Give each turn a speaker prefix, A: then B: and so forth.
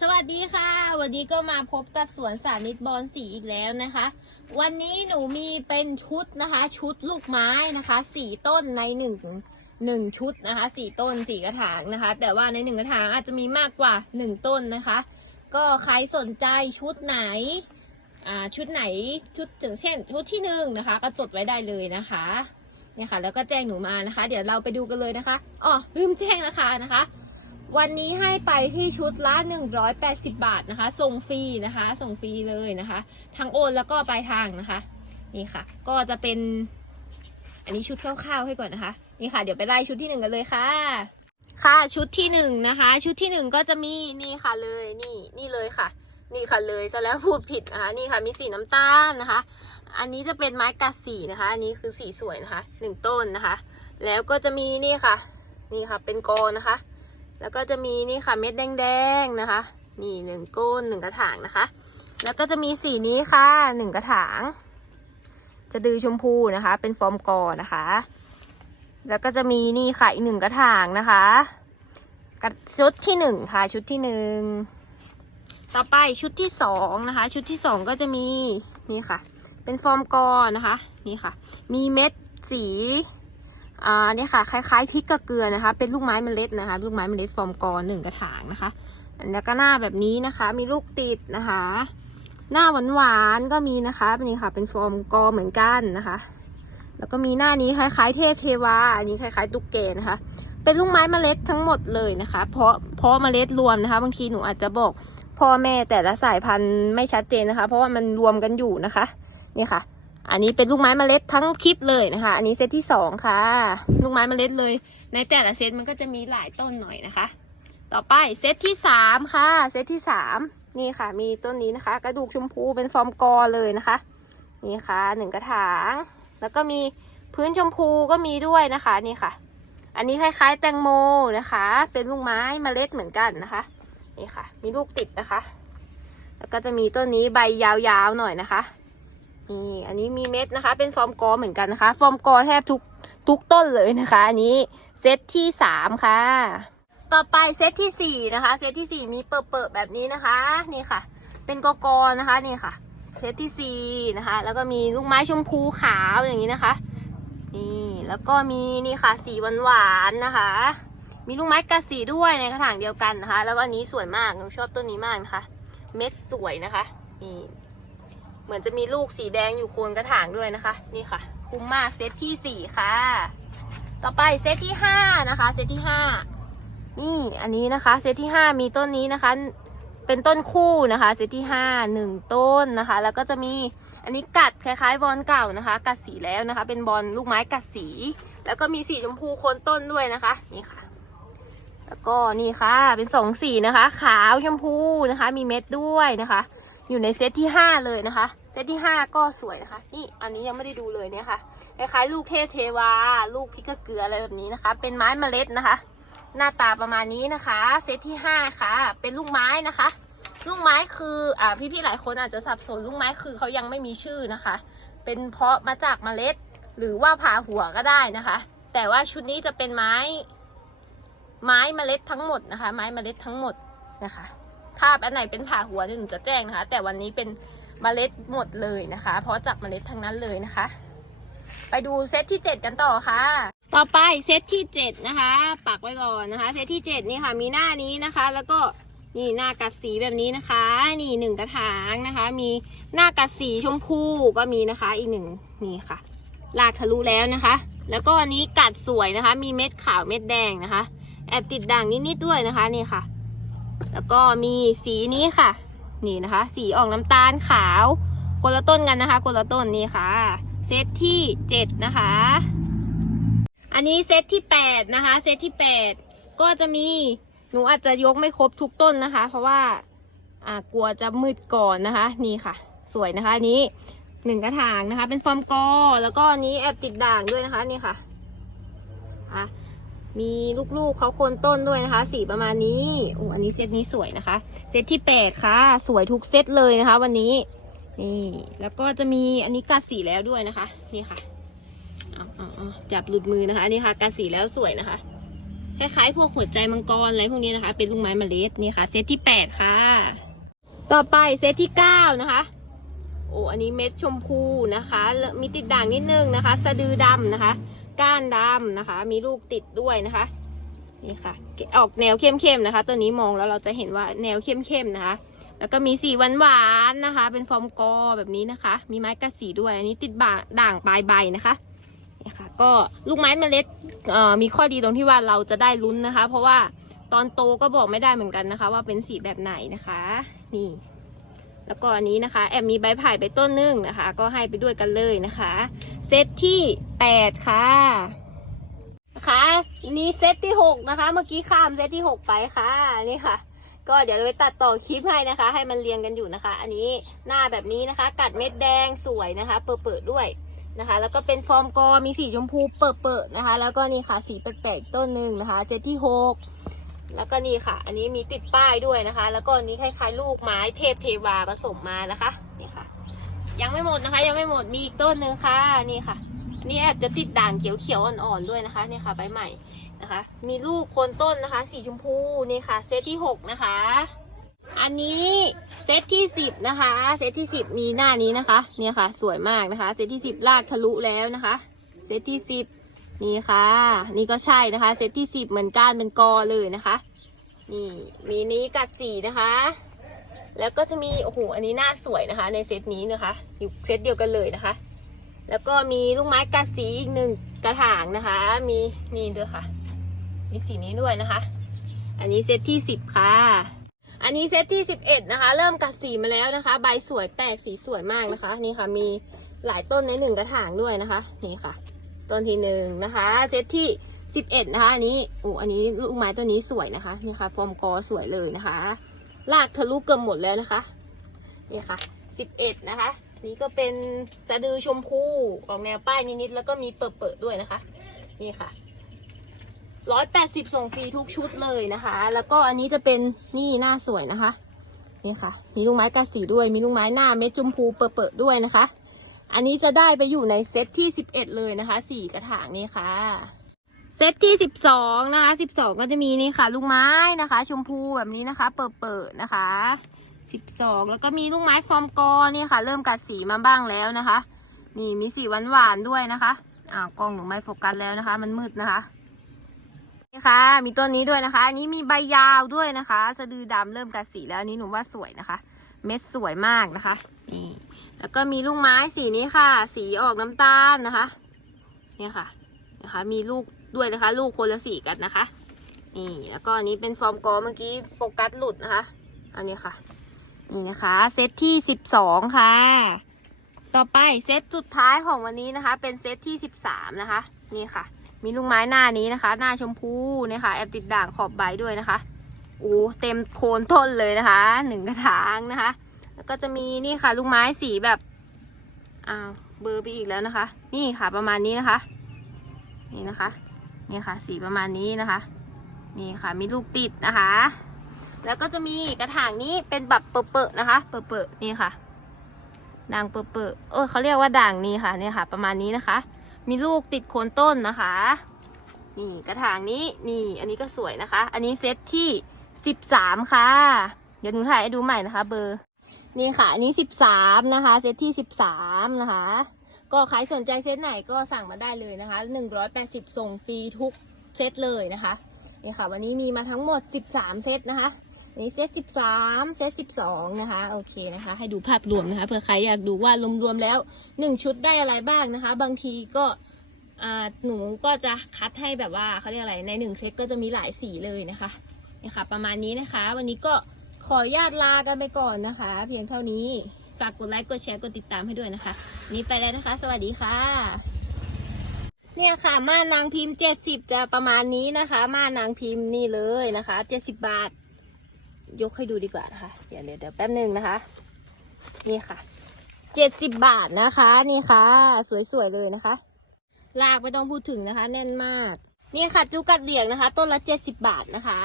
A: สวัสดีค่ะ วันนี้ก็มาพบกับสวนสานิตบอลสีอีกแล้วนะคะ วันนี้หนูมีเป็นชุดนะคะ ชุดลูกไม้นะคะสี่ต้นในหนึ่งหนึ่งชุดนะคะสี่ต้นสี่กระถางนะคะ แต่ว่าในหนึ่งกระถางอาจจะมีมากกว่าหนึ่งต้นนะคะ ก็ใครสนใจชุดไหนอ่าชุดไหนชุดถึงเช่น ชุดที่หนึ่งนะคะ ก็จดไว้ได้เลยนะคะเนี่ยค่ะ แล้วก็แจ้งหนูมานะคะ เดี๋ยวเราไปดูกันเลยนะคะอ๋อลืมแจ้งราคานะคะ วันนี้ให้ไปที่ชุดละ 180 บาทนะคะ ส่งฟรีนะคะ ส่งฟรีเลยนะคะทางโอนแล้วก็ปลายทางนะคะ นี่ค่ะ ก็จะเป็น อันนี้ชุดคร่าวๆให้ก่อนนะคะ นี่ค่ะ เดี๋ยวไปไล่ชุดที่หนึ่งกันเลยค่ะ ค่ะชุดที่หนึ่งนะคะ ชุดที่หนึ่งก็จะมีนี่ค่ะเลย นี่นี่เลยค่ะ นี่ค่ะเลยซะแล้วพูดผิดนะคะ นี่ค่ะมีสีน้ำตาลนะคะ อันนี้จะเป็นไม้กัดสีนะคะ อันนี้คือสีสวยนะคะหนึ่งต้นนะคะ แล้วก็จะมีนี่ค่ะ นี่ค่ะ เป็นกอนะคะ แล้วก็จะมีนี่ค่ะเม็ดแดงๆนะคะ นี่หนึ่งก้นหนึ่งกระถางนะคะ แล้วก็จะมีสีนี้ค่ะหนึ่งกระถาง จะดือชมพูนะคะ เป็นฟอร์มกอนะคะ แล้วก็จะมีนี่ค่ะอีกหนึ่งกระถางนะคะกระชุดที่หนึ่งค่ะชุดที่หนึ่งต่อไปชุดที่สองนะคะ ชุดที่สองก็จะมีนี่ค่ะ เป็นฟอร์มกอนะคะ นี่ค่ะ มีเม็ดสี อ่าเนี่ยค่ะ คล้ายๆพริกกับเกลือนะคะ เป็นลูกไม้เมล็ดนะคะ ลูกไม้เมล็ดฟอร์มกอหนึ่งกระถางนะคะ แล้วก็หน้าแบบนี้นะคะ มีลูกติดนะคะ หน้าหวานๆก็มีนะคะนี่ค่ะ เป็นฟอร์มกอเหมือนกันนะคะ แล้วก็มีหน้านี้คล้ายๆ เทพเทวา อันนี้คล้ายๆตุ๊กแกนะคะ เป็นลูกไม้เมล็ดทั้งหมดเลยนะคะ เพราะเพราะเมล็ดรวมนะคะ บางทีหนูอาจจะบอกพ่อแม่แต่ละสายพันธุ์ไม่ชัดเจนนะคะ เพราะว่ามันรวมกันอยู่นะคะ นี่ค่ะ อันนี้เป็นลูกไม้เมล็ดทั้งคลิปเลยนะคะ อันนี้เซตที่สองค่ะ ลูกไม้เมล็ดเลย ในแต่ละเซตมันก็จะมีหลายต้นหน่อยนะคะ ต่อไปเซตที่สามค่ะ เซตที่สามนี่ค่ะ มีต้นนี้นะคะ กระดูกชมพูเป็นฟอร์มกอเลยนะคะ นี่ค่ะหนึ่งกระถาง แล้วก็มีพื้นชมพูก็มีด้วยนะคะนี่ค่ะ อันนี้คล้ายๆแตงโมนะคะ เป็นลูกไม้เมล็ดเหมือนกันนะคะ นี่ค่ะ มีลูกติดนะคะ แล้วก็จะมีต้นนี้ใบยาวๆหน่อยนะคะ นี่อันนี้มีเม็ดนะคะ เป็นฟอร์มกอเหมือนกันนะคะ ฟอร์มกอแทบทุกทุกต้นเลยนะคะ อันนี้เซตที่สามค่ะ ต่อไปเซตที่สี่นะคะ เซตที่สี่มีเปิดเปิดแบบนี้นะคะ นี่ค่ะ เป็นกอกอนะคะนี่ค่ะ เซตที่สี่นะคะ แล้วก็มีลูกไม้ชมพูขาวอย่างนี้นะคะ นี่แล้วก็มีนี่ค่ะ สีหวานๆนะคะ มีลูกไม้กระสีด้วยในกระถางเดียวกันนะคะ แล้วอันนี้สวยมากหนูชอบต้นนี้มากนะคะ เม็ดสวยนะคะ นี่ เหมือนจะมีลูกสีแดงอยู่โคนกระถางด้วยนะคะ นี่ค่ะ คุ้มมากเซตที่สี่ค่ะ ต่อไปเซตที่ห้านะคะเซตที่ห้านี่อันนี้นะคะเซตที่ห้ามีต้นนี้นะคะ เป็นต้นคู่นะคะเซตที่ห้าหนึ่งต้นนะคะ แล้วก็จะมีอันนี้กัดคล้ายๆบอลเก่านะคะ กัดสีแล้วนะคะ เป็นบอลลูกไม้กัดสี แล้วก็มีสีชมพูโคนต้นด้วยนะคะนี่ค่ะแล้วก็นี่ค่ะเป็นสองสีนะคะ ขาวชมพูนะคะ มีเม็ดด้วยนะคะ อยู่ในเซตที่ห้าเลยนะคะ เซตที่ห้าก็สวยนะคะ นี่อันนี้ยังไม่ได้ดูเลยเนี่ยค่ะคล้ายๆลูกเทพเทวา ลูกพริกเกลืออะไรแบบนี้นะคะ เป็นไม้เมล็ดนะคะ หน้าตาประมาณนี้นะคะ เซตที่ห้าค่ะ เป็นลูกไม้นะคะ ลูกไม้คืออ่าพี่ๆหลายคนอาจจะสับสนลูกไม้คือเขายังไม่มีชื่อนะคะ เป็นเพาะมาจากเมล็ด หรือว่าผ่าหัวก็ได้นะคะ แต่ว่าชุดนี้จะเป็นไม้ ไม้เมล็ดทั้งหมดนะคะ ไม้เมล็ดทั้งหมดนะคะ ถ้าอันไหนเป็นผ่าหัวเนี่ยหนูจะแจ้งนะคะ แต่วันนี้เป็นเมล็ดหมดเลยนะคะ เพราะจากเมล็ดทั้งนั้นเลยนะคะ ไปดูเซตที่ 7 กันต่อค่ะ ต่อไปเซตที่ 7 นะคะ ปักไว้ก่อนนะคะ เซตที่ 7 นี่ค่ะ มีหน้านี้นะคะ แล้วก็นี่หน้ากัดสีแบบนี้นะคะ นี่หนึ่งกระถางนะคะ มีหน้ากัดสีชมพูก็มีนะคะอีกหนึ่งนี่ค่ะ ลากทะลุแล้วนะคะ แล้วก็อันนี้กัดสวยนะคะ มีเม็ดขาวเม็ดแดงนะคะ แอบติดด่างนิดๆด้วยนะคะนี่ค่ะ แล้วก็มีสีนี้ค่ะ นี่นะคะ สีออกน้ำตาลขาว คนละต้นกันนะคะคนละต้นนี่ค่ะ เซตที่เจ็ดนะคะ อันนี้เซตที่แปดนะคะ เซตที่แปดก็จะมีหนูอาจจะยกไม่ครบทุกต้นนะคะ เพราะว่าอ่ากลัวจะมืดก่อนนะคะ นี่ค่ะ สวยนะคะอันนี้หนึ่งกระถางนะคะ เป็นฟอร์มกอแล้วก็อันนี้แอบติดด่างด้วยนะคะนี่ค่ะอะ มีลูกๆเขาโคนต้นด้วยนะคะ สีประมาณนี้โอ้อันนี้เซตนี้สวยนะคะ เซตที่แปดค่ะ สวยทุกเซตเลยนะคะ วันนี้ นี่แล้วก็จะมีอันนี้กัดสีแล้วด้วยนะคะ นี่ค่ะเอาเอาเอาจับหลุดมือนะคะอันนี้ค่ะกัดสีแล้วสวยนะคะ คล้ายๆ พวกหัวใจมังกรอะไรพวกนี้นะคะ เป็นลูกไม้เมล็ดนี่ค่ะ เซตที่แปดค่ะ ต่อไปเซตที่เก้านะคะโอ้อันนี้เม็ดชมพูนะคะ มีติดด่างนิดนึงนะคะ สะดือดำนะคะ ก้านดำนะคะ มีลูกติดด้วยนะคะ นี่ค่ะ ออกแนวเข้มๆนะคะ ตัวนี้มองแล้วเราจะเห็นว่าแนวเข้มๆนะคะ แล้วก็มีสีหวานๆนะคะ เป็นฟอร์มกอแบบนี้นะคะ มีไม้กระสีด้วย อันนี้ติดบ่าด่างปลายใบนะคะนี่ค่ะ ก็ลูกไม้เมล็ดมีข้อดีตรงที่ว่าเราจะได้ลุ้นนะคะ เพราะว่าตอนโตก็บอกไม่ได้เหมือนกันนะคะ ว่าเป็นสีแบบไหนนะคะ นี่แล้วก็อันนี้นะคะ แอบมีใบไผ่ไปต้นนึงนะคะ ก็ให้ไปด้วยกันเลยนะคะ เซตที่แปดค่ะนะคะนี่เซตที่หกนะคะ เมื่อกี้ข้ามเซตที่หกไปค่ะนี่ค่ะ ก็เดี๋ยวเราไปตัดต่อคลิปให้นะคะ ให้มันเรียงกันอยู่นะคะ อันนี้หน้าแบบนี้นะคะ กัดเม็ดแดงสวยนะคะเปิดๆด้วยนะคะ แล้วก็เป็นฟอร์มกอมีสีชมพูเปิดๆนะคะ แล้วก็นี่ค่ะสีแปลกๆต้นหนึ่งนะคะเซตที่หกแล้วก็นี่ค่ะ อันนี้มีติดป้ายด้วยนะคะ แล้วก็อันนี้คล้ายๆลูกไม้เทพเทวาผสมมานะคะ ยังไม่หมดนะคะ ยังไม่หมดมีอีกต้นหนึ่งค่ะนี่ค่ะอันนี้แอบจะติดด่างเขียวๆอ่อนๆด้วยนะคะนี่ค่ะใบใหม่นะคะ มีลูกโคนต้นนะคะ สีชมพูนี่ค่ะ เซตที่หกนะคะ อันนี้เซตที่สิบนะคะ เซตที่สิบมีหน้านี้นะคะเนี่ยค่ะ สวยมากนะคะ เซตที่สิบลากทะลุแล้วนะคะ เซตที่สิบนี่ค่ะ นี่ก็ใช่นะคะ เซตที่สิบเหมือนก้านเป็นกอเลยนะคะ นี่มีนี้กัดสีนะคะ แล้วก็จะมีโอ้โหอันนี้หน้าสวยนะคะ ในเซตนี้นะคะ อยู่เซตเดียวกันเลยนะคะ แล้วก็มีลูกไม้กัดสีอีกหนึ่งกระถางนะคะ มีนี่ด้วยค่ะ มีสีนี้ด้วยนะคะ อันนี้เซตที่สิบค่ะ อันนี้เซตที่สิบเอ็ดนะคะ เริ่มกัดสีมาแล้วนะคะ ใบสวยแปลกสีสวยมากนะคะ นี่ค่ะมีหลายต้นในหนึ่งกระถางด้วยนะคะ นี่ค่ะ ต้นที่หนึ่งนะคะ เซตที่สิบเอ็ดนะคะ อันนี้โอ้อันนี้ลูกไม้ตัวนี้สวยนะคะ นี่ค่ะ ฟอร์มกอสวยเลยนะคะ ลากทะลุเกือบหมดแล้วนะคะ นี่ค่ะสิบเอ็ดนะคะ นี่ก็เป็นสะดือชมพูออกแนวป้ายนิดๆแล้วก็มีเปิดๆด้วยนะคะ นี่ค่ะร้อยแปดสิบส่งฟรีทุกชุดเลยนะคะ แล้วก็อันนี้จะเป็นนี่หน้าสวยนะคะ นี่ค่ะ มีลูกไม้กระสีด้วย มีลูกไม้หน้าเม็ดชมพูเปิดๆด้วยนะคะ อันนี้จะได้ไปอยู่ในเซตที่สิบเอ็ดเลยนะคะสี่กระถางนี่ค่ะ เซตที่สิบสองนะคะสิบสองก็จะมีนี่ค่ะลูกไม้นะคะ ชมพูแบบนี้นะคะ เปิดๆนะคะสิบสองแล้วก็มีลูกไม้ฟอร์มกอนี่ค่ะ เริ่มกัดสีมาบ้างแล้วนะคะ นี่มีสีหวานๆด้วยนะคะอ้าวกล้องหนูไม่โฟกัสแล้วนะคะ มันมืดนะคะนี่ค่ะ มีต้นนี้ด้วยนะคะอันนี้มีใบยาวด้วยนะคะ สะดือดำเริ่มกัดสีแล้วอันนี้หนูว่าสวยนะคะ เม็ดสวยมากนะคะนี่แล้วก็มีลูกไม้สีนี้ค่ะ สีออกน้ำตาลนะคะ เนี่ยค่ะนะคะมีลูก ด้วยนะคะ ลูกคนละสีกันนะคะ นี่แล้วก็อันนี้เป็นฟอร์มกอเมื่อกี้โฟกัสหลุดนะคะ อันนี้ค่ะ นี่นะคะเซตที่สิบสองค่ะ ต่อไปเซตสุดท้ายของวันนี้นะคะ เป็นเซตที่สิบสามนะคะ นี่ค่ะ มีลูกไม้หน้านี้นะคะ หน้าชมพูนี่ค่ะแอบติดด่างขอบใบด้วยนะคะโอ้เต็มโคนต้นเลยนะคะหนึ่งกระถางนะคะ แล้วก็จะมีนี่ค่ะ ลูกไม้สีแบบอ้าวเบอร์ไปอีกแล้วนะคะ นี่ค่ะประมาณนี้นะคะ นี่นะคะ นี่ค่ะ สีประมาณนี้นะคะ นี่ค่ะมีลูกติดนะคะ แล้วก็จะมีกระถางนี้เป็นแบบเปอะๆนะคะ เปอะๆนี่ค่ะ ด่างเปอะๆเออเขาเรียกว่าด่างนี้ค่ะเนี่ยค่ะ ประมาณนี้นะคะ มีลูกติดโคนต้นนะคะ นี่กระถางนี้นี่ อันนี้ก็สวยนะคะ อันนี้เซตที่สิบสามค่ะ เดี๋ยวหนูถ่ายให้ดูใหม่นะคะ เบอร์ นี่ค่ะ อันนี้สิบสามนะคะ เซตที่สิบสามนะคะ ก็ใครสนใจเซตไหนก็สั่งมาได้เลยนะคะหนึ่งร้อยแปดสิบส่งฟรีทุกเซตเลยนะคะนี่ค่ะ วันนี้มีมาทั้งหมดสิบสามเซตนะคะอันนี้เซตสิบสามเซตสิบสองนะคะ โอเคนะคะ ให้ดูภาพรวมนะคะ เผื่อใครอยากดูว่ารวมๆแล้วหนึ่งชุดได้อะไรบ้างนะคะ บางทีก็หนูก็จะคัดให้แบบว่าเขาเรียกอะไร ในหนึ่งเซตก็จะมีหลายสีเลยนะคะนี่ค่ะ ประมาณนี้นะคะ วันนี้ก็ขออนุญาตลากันไปก่อนนะคะ เพียงเท่านี้ ฝากกดไลค์กดแชร์กดติดตามให้ด้วยนะคะ นี้ไปแล้วนะคะ สวัสดีค่ะ เนี่ยค่ะ ม่านางพิมพ์เจ็ดสิบจะประมาณนี้นะคะ ม่านางพิมพ์นี่เลยนะคะเจ็ดสิบบาท ยกให้ดูดีกว่านะคะเดี๋ยวเดี๋ยวเดี๋ยวแป๊บหนึ่งนะคะ นี่ค่ะเจ็ดสิบบาทนะคะ นี่ค่ะ สวยๆเลยนะคะ ลากไม่ต้องพูดถึงนะคะ แน่นมาก นี่ค่ะจุกัดเหลียงนะคะ ต้นละเจ็ดสิบบาทนะคะ